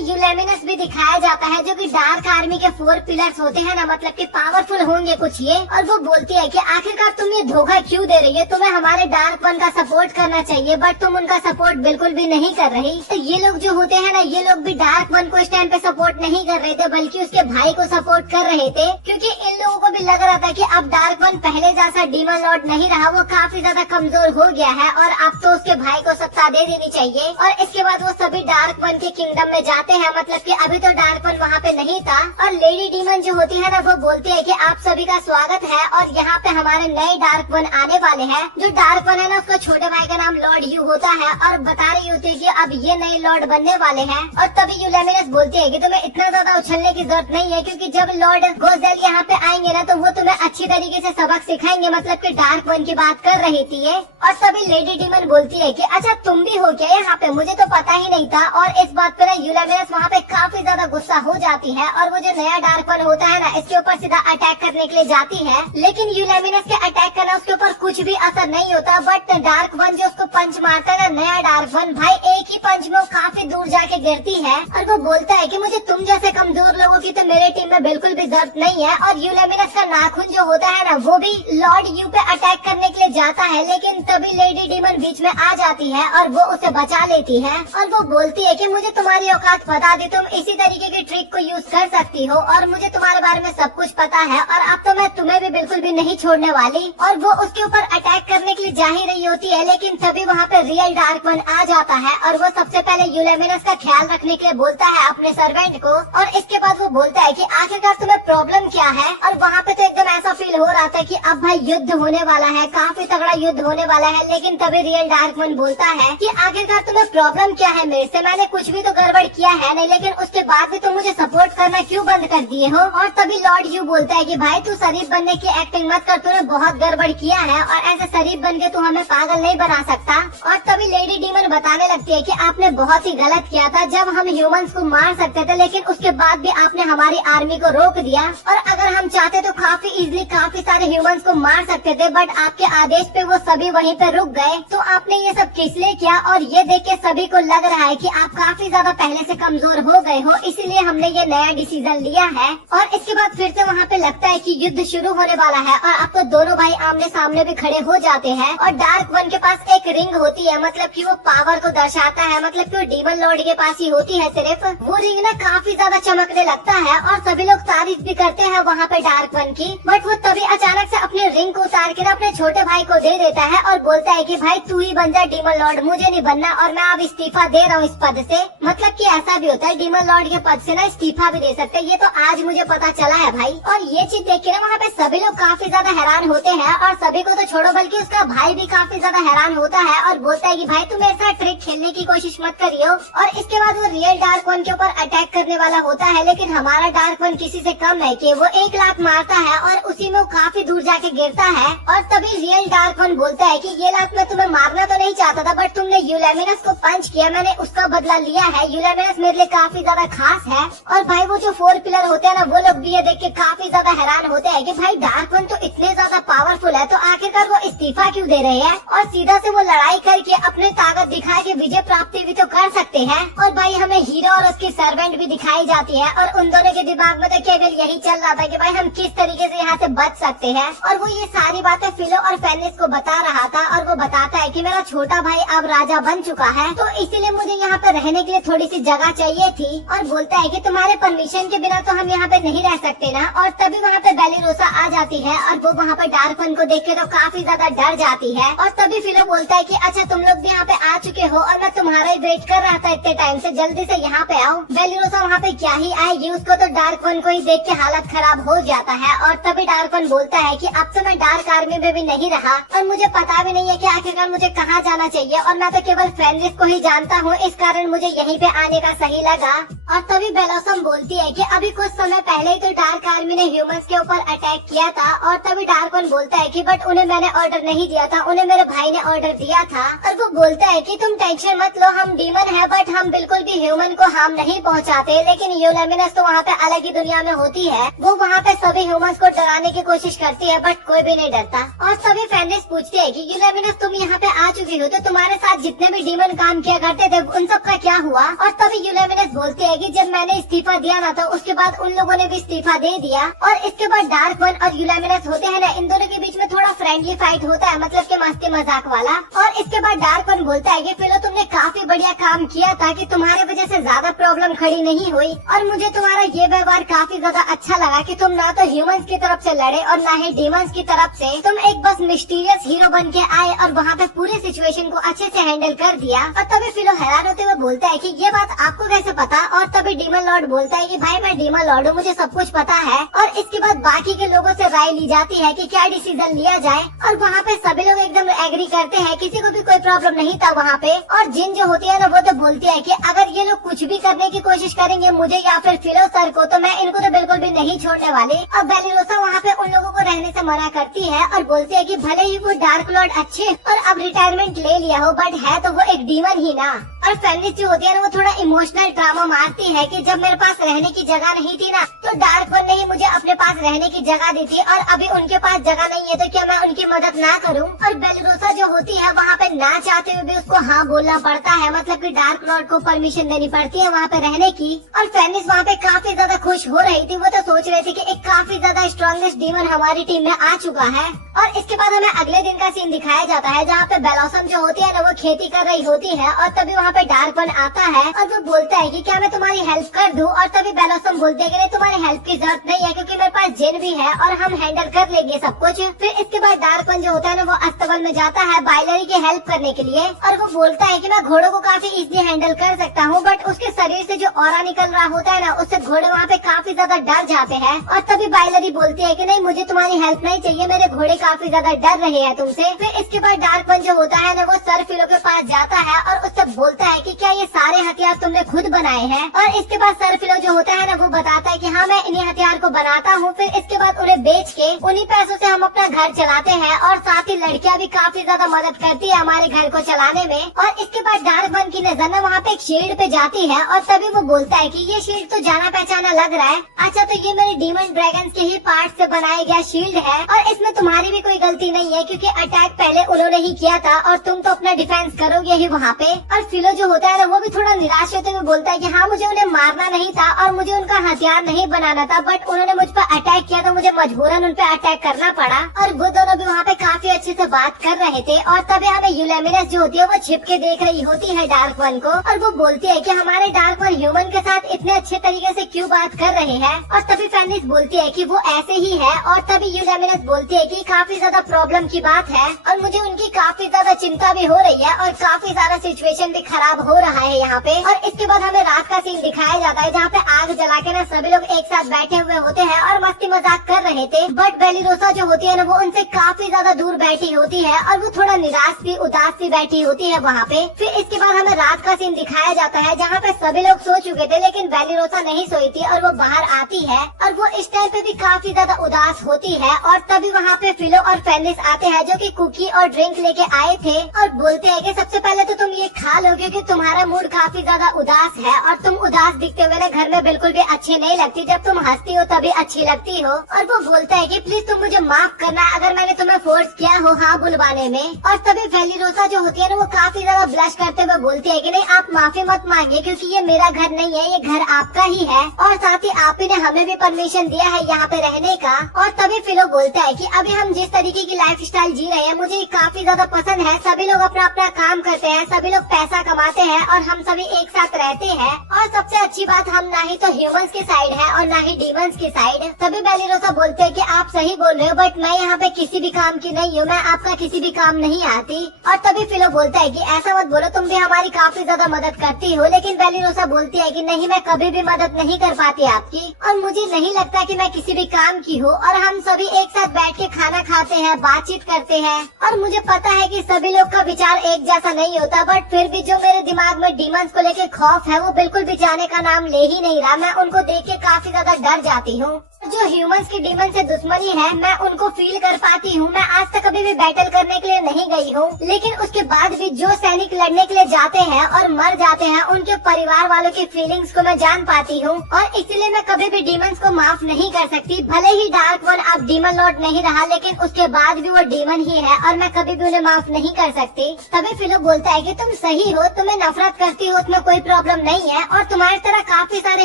यूलेमिनस भी दिखाया जाता है, जो कि डार्क आर्मी के 4 पिलर्स होते हैं ना, मतलब कि पावरफुल होंगे कुछ ये। और वो बोलती है कि आखिरकार तुम ये धोखा क्यों दे रही है, तुम्हें हमारे डार्क वन का सपोर्ट करना चाहिए, बट तुम उनका सपोर्ट बिल्कुल भी नहीं कर रही। तो ये लोग जो होते हैं ना, ये लोग भी डार्क वन को इस टाइम पे सपोर्ट नहीं कर रहे थे, बल्कि उसके भाई को सपोर्ट कर रहे थे, क्योंकि इन लोगों को भी लग रहा था कि अब डार्क वन पहले जैसा डीमन लॉर्ड नहीं रहा, वो काफी ज्यादा कमजोर हो गया है और अब तो उसके भाई को सत्ता दे देनी चाहिए। और इसके बाद वो सभी डार्क वन के किंगडम में जाते हैं, मतलब कि अभी तो डार्क वन वहाँ पे नहीं था। और लेडी डीमन जो होती है ना, वो बोलती है कि आप सभी का स्वागत है और यहाँ पे हमारे नए डार्क वन आने वाले हैं। जो डार्क वन है ना, उसका छोटे भाई का नाम लॉर्ड यू होता है और बता रही होती है कि अब ये नए लॉर्ड बनने वाले हैं। और तभी यूलेमिनस बोलती है कि तुम्हें इतना ज्यादा उछलने की जरूरत नहीं है, क्योंकि जब लॉर्ड गोज़ेल यहाँ पे आएंगे ना, तो वो तुम्हें अच्छी तरीके से सबक सिखाएंगे, मतलब कि डार्क वन की बात कर रही थी ये। और तभी लेडी डीमन बोलती है कि अच्छा तुम भी हो क्या यहाँ पे, मुझे तो पता ही नहीं था। और इस बात पे ना यूलेमिनस वहाँ पे काफी ज्यादा गुस्सा हो जाती है और वो जो नया डार्क वन होता है ना, इसके ऊपर सीधा अटैक करने के लिए जाती है। लेकिन यूलेमिनस के अटैक करना उसके ऊपर कुछ भी असर नहीं होता, बट डार्क वन जो उसको पंच मारता है ना, नया डार्क वन, भाई एक ही पंच में वो काफी दूर जाके गिरती है। और वो बोलता है कि मुझे तुम जैसे कमजोर लोगों की तो मेरे टीम में बिल्कुल भी जरूरत नहीं है। और यूलेमिनस का नाखून जो होता है ना, वो भी लॉर्ड यू पे अटैक करने के लिए जाता है, लेकिन तभी लेडी डीमन बीच में आ जाती है और वो उसे बचा लेती है। और वो बोलती है कि मुझे तुम्हारी औकात बता दी, तुम इसी तरीके की ट्रिक को यूज कर सकती हो और मुझे तुम्हारे बारे में सब कुछ पता है और अब तो मैं तुम्हें भी बिल्कुल भी नहीं छोड़ने वाली। और वो उसके ऊपर अटैक करने के लिए जा ही रही होती है, लेकिन तभी वहाँ पे रियल डार्क वन आ जाता है और वो सबसे पहले यूलेमिनस का ख्याल रखने के लिए बोलता है अपने सर्वेंट को। और इसके बाद वो बोलता है कि आखिरकार तुम्हें प्रॉब्लम क्या है। और वहाँ पे तो एकदम ऐसा फील हो रहा था कि अब भाई युद्ध होने वाला है, काफी तगड़ा युद्ध होने वाला है। लेकिन तभी रियल डार्क वन बोलता है कि आखिरकार तुम्हें प्रॉब्लम क्या है मेरे से, मैंने कुछ भी तो गड़बड़ किया है नहीं, लेकिन उसके बाद भी तुम मुझे सपोर्ट करना क्यों बंद कर दिए हो। और तभी लॉर्ड यू बोलता है कि भाई तू शरीफ बनने की एक्टिंग मत कर, तूने बहुत गड़बड़ किया है और ऐसे शरीफ बन के तू हमें पागल नहीं बना सकता। और तभी लेडी डीमन बताने लगती है कि आपने बहुत ही गलत किया था, जब हम ह्यूमंस को मार सकते थे, लेकिन उसके बाद भी आपने हमारी आर्मी को रोक दिया। और अगर हम चाहते तो काफी इजीली काफी सारे ह्यूमंस को मार सकते थे, बट आपके आदेश पे वो सभी वहीं पे रुक गए। तो आपने ये सब किस लिए किया। और ये देख के सभी को लग रहा है कि आप काफी ज्यादा पहले से कमजोर हो गए हो, इसीलिए हमने ये नया डिसीजन लिया है। और इसके बाद फिर से वहाँ पे लगता है कि युद्ध शुरू होने वाला है और अब तो दोनों भाई आमने सामने भी खड़े हो जाते हैं। और डार्क वन के पास एक रिंग होती है, मतलब कि वो पावर को दर्शाता है, मतलब कि वो डीमन लॉर्ड के पास ही होती है सिर्फ। वो रिंग ना काफी ज्यादा चमकने लगता है और सभी लोग तारीफ भी करते हैं वहाँ पे डार्क वन की। बट वो तभी अचानक से अपने रिंग को उतार के ना अपने छोटे भाई को दे देता है और बोलता है कि भाई तू ही बन जा डीमन लॉर्ड, मुझे नहीं बनना और मैं अब इस्तीफा दे रहा हूँ इस पद से। मतलब कि ऐसा भी होता है, डीमन लॉर्ड के पद से ना इस्तीफा भी दे सकते हैं, ये तो आज मुझे पता चला है भाई। और ये चीज देख के ना वहाँ पे सभी लोग काफी ज्यादा हैरान होते हैं और सभी को तो छोड़ो बल्कि उसका भाई भी काफी ज्यादा हैरान होता है और बोलता है कि भाई तुम मेरे साथ ट्रिक खेलने की कोशिश मत करियो। और इसके बाद वो रियल डार्क वन के ऊपर अटैक करने वाला होता है, लेकिन हमारा डार्क वन किसी से कम है कि वो एक लात मारता है और उसी में वो काफी दूर जाके गिरता है। और तभी रियल डार्क वन बोलता है कि ये लात मैं तुम्हें मारना तो नहीं चाहता था, बट तुमने यूलेमिनस को पंच किया, मैंने उसका बदला लिया है। यूलेमिनस मेरे लिए काफी ज्यादा खास है। और भाई वो जो 4 पिलर होते हैं ना, वो लोग भी ये देख के काफी ज्यादा हैरान होते हैं कि भाई डार्क वन तो इतने ज्यादा पावरफुल है, तो आखिरकार वो इस्तीफा क्यों दे रहे हैं। और सीधा से वो लड़ाई करके अपने ताकत दिखा के विजय प्राप्ति भी तो कर सकते हैं। और भाई हमें हीरो और उसकी सर्वेंट भी दिखाई जाती है और उन दोनों के दिमाग में तो केवल यही चल रहा था कि भाई हम किस तरीके से यहाँ से बच सकते हैं। और वो ये सारी बातें फिलो और फेनिस को बता रहा था और वो बताता है कि मेरा छोटा भाई अब राजा बन चुका है, तो इसीलिए मुझे यहाँ पे रहने के लिए थोड़ी सी जगह चाहिए थी। और बोलता है कि तुम्हारे परमिशन के बिना तो हम यहाँ पे नहीं रह सकते ना। और तभी वहाँ पे बेलिरोसा आ जाती है और वो वहाँ पे डार्क वन को देख के तो काफी ज्यादा डर जाती है। और तभी फिलो बोलता है कि अच्छा तुम लोग भी यहाँ पे आ चुके हो और मैं तुम्हारा ही वेट कर रहा था इतने टाइम से, जल्दी से यहाँ पे आओ। बेलिरोसा वहाँ पे क्या ही आएगी, उसको तो डार्क वन को ही देख के हालत खराब हो जाता है। और तभी डार्क वन बोलता है कि अब तो मैं डार्क आर्मी में भी नहीं रहा और मुझे पता भी नहीं है कि आखिरकार मुझे कहाँ जाना चाहिए, और मैं तो केवल फेनिस को ही जानता हूँ, इस कारण मुझे यहीं पे आने का सही लगा। और तभी बेलोसम बोलती है कि अभी कुछ समय पहले ही तो डार्क आर्मी ने ह्यूमंस के ऊपर अटैक किया था। और तभी डार्क वन बोलता है कि बट उन्हें मैंने ऑर्डर नहीं दिया था, उन्हें मेरे भाई ने ऑर्डर दिया था। और वो बोलता है कि तुम टेंशन मत लो, हम डीमन है बट हम बिल्कुल भी ह्यूमन को हार्म नहीं पहुंचाते। लेकिन यूलेमिनस तो वहाँ पे अलग ही दुनिया में होती है, वो वहाँ पे सभी ह्यूमंस को डराने की कोशिश करती है बट कोई भी नहीं डरता। और तभी फेनिक्स पूछती है कि यूलेमिनस तुम यहाँ पे आ चुकी हो तो तुम्हारे साथ जितने भी डीमन काम किया करते थे उन सब का क्या हुआ? और तभी यूलेमिनस बोलती है कि जब मैंने इस्तीफा दिया ना तो उसके बाद उन लोगों ने भी इस्तीफा दे दिया। और इसके बाद डार्क वन और यूलेमिनस होते हैं ना, इन दोनों के बीच में थोड़ा फ्रेंडली फाइट होता है, मतलब कि मस्ती मजाक वाला। और इसके बाद डार्क वन बोलता है कि फिलो तुमने काफी बढ़िया काम किया था कि तुम्हारे वजह से ज्यादा प्रॉब्लम खड़ी नहीं हुई। और मुझे तुम्हारा ये व्यवहार काफी ज्यादा अच्छा लगा कि तुम ना तो ह्यूमंस की तरफ से लड़े और ना ही डीमंस की तरफ से। तुम एक बस मिस्टीरियस हीरो बन के आए और वहाँ पे पूरे सिचुएशन को अच्छे से हैंडल कर दिया। और तभी फिलो हैरान होते हुए बोलता है कि ये बात आपको कैसे पता? और तभी डीमन लॉर्ड बोलता है कि भाई मैं डीमन लॉर्ड हूँ, मुझे सब कुछ पता है। और इसके बाद बाकी के लोगों से राय ली जाती है कि क्या डिसीजन लिया जाए। और वहाँ पे सभी लोग एकदम एग्री करते हैं, किसी को भी कोई प्रॉब्लम नहीं था वहाँ पे। और जिन जो होती है ना वो तो बोलती है कि अगर ये लोग कुछ भी करने की कोशिश करेंगे मुझे या फिर फिलो सर को, तो मैं इनको तो बिल्कुल भी नहीं छोड़ने वाली। और बेलिरोसा वहाँ पे उन लोगों को रहने से मना करती है और बोलती है कि भले ही वो डार्क लॉर्ड अच्छे और अब रिटायरमेंट ले लिया हो बट है तो वो एक डीमन ही ना। और फेनिक्स जो होती है ना वो थोड़ा इमोशनल ड्रामा मारती है कि जब मेरे पास रहने की जगह नहीं थी ना तो डार्क वन ने ही मुझे अपने पास रहने की जगह दी थी, और अभी उनके पास जगह नहीं है तो क्या मैं उनकी मदद ना करूं? और बेलिरोसा जो होती है वहाँ पे ना चाहते हुए भी उसको हाँ बोलना पड़ता है, मतलब कि डार्क लॉर्ड को परमिशन देनी पड़ती है वहाँ पे रहने की। और फेनिक्स वहाँ पे काफी ज्यादा खुश हो रही थी, वो तो सोच रही थी कि एक काफी ज्यादा स्ट्रॉन्गेस्ट डीमन हमारी टीम में आ चुका है। और इसके बाद हमें अगले दिन का सीन दिखाया जाता है जहाँ पे बेलोसम जो होती है ना वो खेती कर रही होती है। और तभी वहाँ पे डार्क वन आता है और वो बोलता है कि क्या मैं तुम्हारी हेल्प कर दूं? और तभी बेलोसम बोलते हैं कि नहीं तुम्हारी हेल्प की जरूरत नहीं है क्योंकि मेरे पास जिन भी है और हम हैंडल कर लेंगे सब कुछ। फिर इसके बाद डार्क वन जो होता है ना वो अस्तबल में जाता है बाइलरी की हेल्प करने के लिए। और वो बोलता है कि मैं घोड़ों को काफी इजीली हैंडल कर सकता हूँ, बट उसके शरीर से जो ऑरा निकल रहा होता है ना उससे घोड़े वहाँ पे काफी ज्यादा डर जाते हैं। और तभी बाइलरी बोलती है कि नहीं मुझे तुम्हारी हेल्प नहीं चाहिए, मेरे घोड़े काफी ज्यादा डर रहे हैं तुमसे। फिर इसके बाद डार्क वन जो होता है ना वो सर फिलो के पास जाता है और उससे बोलता है कि क्या ये सारे हथियार तुमने खुद बनाए हैं? और इसके बाद सर फिलो जो होता है ना वो बताता है कि हाँ मैं इन्हीं हथियार को बनाता हूँ। फिर इसके बाद उन्हें बेच के उन्हीं पैसों से हम अपना घर चलाते हैं, और साथ ही लड़कियाँ भी काफी ज्यादा मदद करती है हमारे घर को चलाने में। और इसके बाद डार्क वन की नजर ना वहाँ पे एक शील्ड पे जाती है और तभी वो बोलता है कि ये शील्ड तो जाना पहचाना लग रहा है। अच्छा तो ये मेरे डीमन ड्रैगन के ही पार्ट से बनाया गया शील्ड है और इसमें तुम्हारी भी कोई गलती नहीं है क्योंकि अटैक पहले उन्होंने ही किया था और तुम तो अपना डिफेंस करोगे ही वहाँ पे। और फिलो जो होता है ना वो भी थोड़ा निराश होते हुए बोलता है कि हाँ मुझे उन्हें मारना नहीं था और मुझे उनका हथियार नहीं बनाना था, बट उन्होंने मुझ पर अटैक किया तो मुझे मजबूरन उन पे अटैक करना पड़ा। और वो दोनों भी वहाँ पे काफी अच्छे से बात कर रहे थे। और तभी हमें यूलेमिनस जो होती है वो छिप के देख रही होती है डार्क वन को, और वो बोलती है कि हमारे डार्क वन ह्यूमन के साथ इतने अच्छे तरीके से क्यों बात कर रहे हैं। और तभी फेनिक्स बोलती है कि वो ऐसे ही है। और तभी यूलेमिनस बोलती है कि काफी ज्यादा प्रॉब्लम की बात है और मुझे उनकी काफी ज्यादा चिंता भी हो रही है और काफी सारा सिचुएशन भी खराब हो रहा है यहाँ पे। और इसके बाद हमें रात का सीन दिखाया जाता है जहाँ पे आग जला के ना सभी लोग एक साथ बैठे हुए होते हैं और मस्ती मजाक कर रहे थे, बट बेलिरोसा जो होती है ना वो उनसे काफी ज्यादा दूर बैठी होती है और वो थोड़ा निराश सी उदास सी बैठी होती है वहाँ पे। फिर इसके बाद हमें रात का सीन दिखाया जाता है जहाँ पे सभी लोग सो चुके थे लेकिन बेलिरोसा नहीं सोई थी और वो बाहर आती है और वो इस टाइम पे भी काफी ज्यादा उदास होती है। और तभी वहाँ पे फिलो और फेनिक्स आते हैं जो कि कुकी और ड्रिंक लेके आए थे और बोलते हैं कि सबसे पहले तो तुम ये खा लो क्योंकि तुम्हारा मूड काफी ज्यादा उदास है और तुम उदास दिखते हुए ना घर में बिल्कुल भी अच्छी नहीं लगती, जब तुम हंसती हो तभी अच्छी लगती हो। और वो बोलता है कि प्लीज तुम मुझे माफ करना अगर मैंने तुम्हें फोर्स किया हो हाँ बुलवाने में। और तभी बेलिरोसा जो होती है ना वो काफी ज्यादा ब्लश करते हुए बोलती है कि नहीं आप माफी मत मांगिए क्योंकि ये मेरा घर नहीं है, ये घर आपका ही है और साथ ही आप ही ने हमें भी परमिशन दिया है यहाँ पे रहने का। और तभी फिलो बोलता है कि अभी हम जिस तरीके की लाइफ स्टाइल जी रहे हैं मुझे काफी ज्यादा पसंद है। सभी लोग अपना अपना काम करते हैं, सभी लोग पैसा कमाते हैं और हम सभी एक साथ रहते हैं। और सबसे अच्छी बात हम ना ही तो ह्यूमंस की साइड है और ना ही डीमंस की साइड। तभी बेलिरोसा बोलते हैं कि आप सही बोल रहे हो बट मैं यहाँ पे किसी भी काम की नहीं हूँ, मैं आपका किसी भी काम नहीं आती। और तभी फिलो बोलता है कि ऐसा मत बोलो, तुम भी हमारी काफी ज्यादा मदद करती हो। लेकिन बेलिरोसा बोलती है कि नहीं मैं कभी भी मदद नहीं कर पाती आपकी और मुझे नहीं लगता कि मैं किसी भी काम की हूँ। और हम सभी एक साथ बैठ के खाना खाते हैं, बातचीत करते हैं और मुझे पता है कि सभी लोग का विचार एक जैसा नहीं होता, बट फिर भी जो मेरे दिमाग में डीमंस को लेके खौफ है वो बिल्कुल भी जाने का नाम ले ही नहीं रहा। मैं उनको देख के काफी ज्यादा डर जाती हूँ। जो ह्यूमंस की डीमन से दुश्मनी है मैं उनको फील कर पाती हूँ। मैं आज तक कभी भी बैटल करने के लिए नहीं गई हूँ, लेकिन उसके बाद भी जो सैनिक लड़ने के लिए जाते हैं और मर जाते हैं उनके परिवार वालों की फीलिंग्स को मैं जान पाती हूँ, और इसलिए मैं कभी भी डीमंस को माफ नहीं कर सकती। भले ही डार्क वन अब डीमन लॉर्ड नहीं रहा, लेकिन उसके बाद भी वो डीमन ही है और मैं कभी भी उन्हें माफ नहीं कर सकती। तभी फिलो बोलता है कि तुम सही हो, तुम्हें नफरत करती हो, तुम्हें कोई प्रॉब्लम नहीं है, और तुम्हारी तरह काफी सारे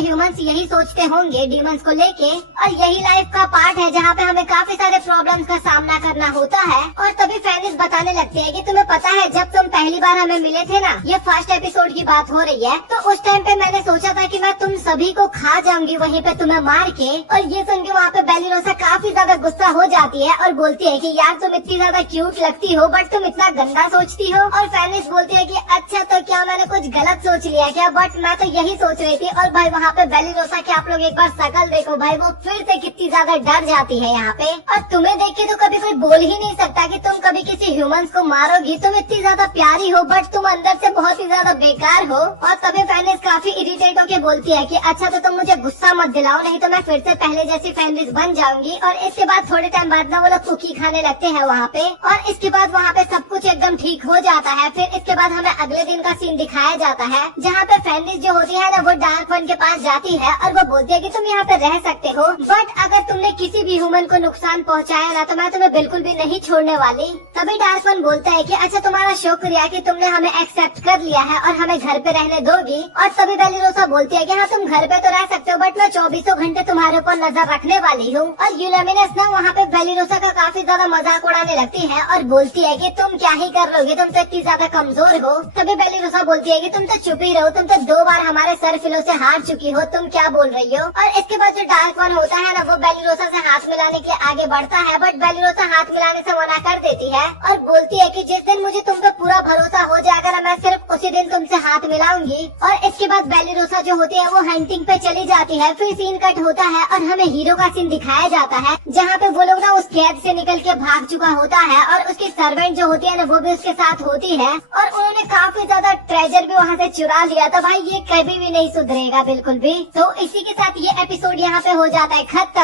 ह्यूमंस यही सोचते होंगे डीमंस को लेके, और यही लाइफ का पार्ट है जहाँ पे हमें काफी सारे प्रॉब्लम्स का सामना करना होता है। और तभी फेनिक्स बताने लगते हैं कि तुम्हें पता है जब तुम पहली बार हमें मिले थे ना, ये फर्स्ट एपिसोड की बात हो रही है, तो उस टाइम पे मैंने सोचा था कि मैं तुम सभी को खा जाऊंगी वहीं पे तुम्हें मार के। और ये सुन के वहाँ पे बेलिरोसा काफी ज्यादा गुस्सा हो जाती है और बोलती है कि यार तुम इतनी ज्यादा क्यूट लगती हो बट तुम इतना गंदा सोचती हो। और फेनिक्स बोलती है कि अच्छा तो क्या मैंने कुछ गलत सोच लिया क्या, बट मैं तो यही सोच रही थी। और भाई वहाँ पे बेलिरोसा की आप लोग एक बार शकल देखो भाई, वो फिर से कितनी ज्यादा डर जाती है यहाँ पे। और तुम्हें देख के तो कभी कोई बोल ही नहीं सकता कि तुम कभी किसी ह्यूमंस को मारोगी। तुम इतनी ज्यादा प्यारी हो बट तुम अंदर से बहुत ही ज्यादा बेकार हो। और तभी फेनिक्स काफी इरिटेट होके बोलती है कि अच्छा तो तुम मुझे गुस्सा मत दिलाओ, नहीं तो मैं फिर से पहले जैसी फेनिक्स बन जाऊंगी। और इसके बाद थोड़े टाइम बाद ना वो लोग कुकी खाने लगते हैं वहाँ पे, और इसके बाद वहाँ पे सब कुछ एकदम ठीक हो जाता है। फिर इसके बाद हमें अगले दिन का सीन दिखाया जाता है जहाँ पे फेनिक्स जो होती है ना वो डार्क वन के पास जाती है और वो बोलती है कि तुम यहाँ पे रह सकते हो, बट अगर तुमने किसी भी ह्यूमन को नुकसान पहुँचाया ना तो मैं तुम्हें बिल्कुल भी नहीं छोड़ने वाली। तभी डार्क वन बोलता है कि अच्छा तुम्हारा शुक्रिया कि तुमने हमें एक्सेप्ट कर लिया है और हमें घर पे रहने दोगी। और तभी बेलिरोसा बोलती है कि हाँ तुम घर पे तो रह सकते हो बट मैं 24 घंटे तुम्हारे ऊपर नजर रखने वाली हूँ। और यूनामिनस ना वहाँ पे बेलिरोसा का काफी ज्यादा मजाक उड़ाने लगती है और बोलती है कि तुम क्या ही कर लोगे, तुम तो इतनी ज्यादा कमजोर हो। तभी बेलिरोसा बोलती है कि तुम तो चुप ही रहो, तुम तो 2 बार हमारे सर फिलो से हार चुकी हो, तुम क्या बोल रही हो। और इसके बाद जो डार्क वन होता है ना वो बेलिरोसा से हाथ मिलाने के आगे बढ़ता है, बट बेलिरोसा हाथ मिलाने से मना कर देती है और बोलती है कि जिस दिन मुझे तुम पे पूरा भरोसा हो जाएगा ना मैं सिर्फ उसी दिन तुमसे हाथ मिलाऊंगी। और इसके बाद बेलिरोसा जो होती है वो हंटिंग पे चली जाती है। फिर सीन कट होता है और हमें हीरो का सीन दिखाया जाता है जहाँ पे वो लोग ना उस कैद से निकल के भाग चुका होता है और उसकी सर्वेंट जो होती है ना वो भी उसके साथ होती है, और उन्होंने काफी ज्यादा ट्रेजर भी वहाँ से चुरा लिया था। भाई ये कभी भी नहीं सुधरेगा बिल्कुल भी। तो इसी के साथ ये एपिसोड यहाँ पे हो जाता है खत्म।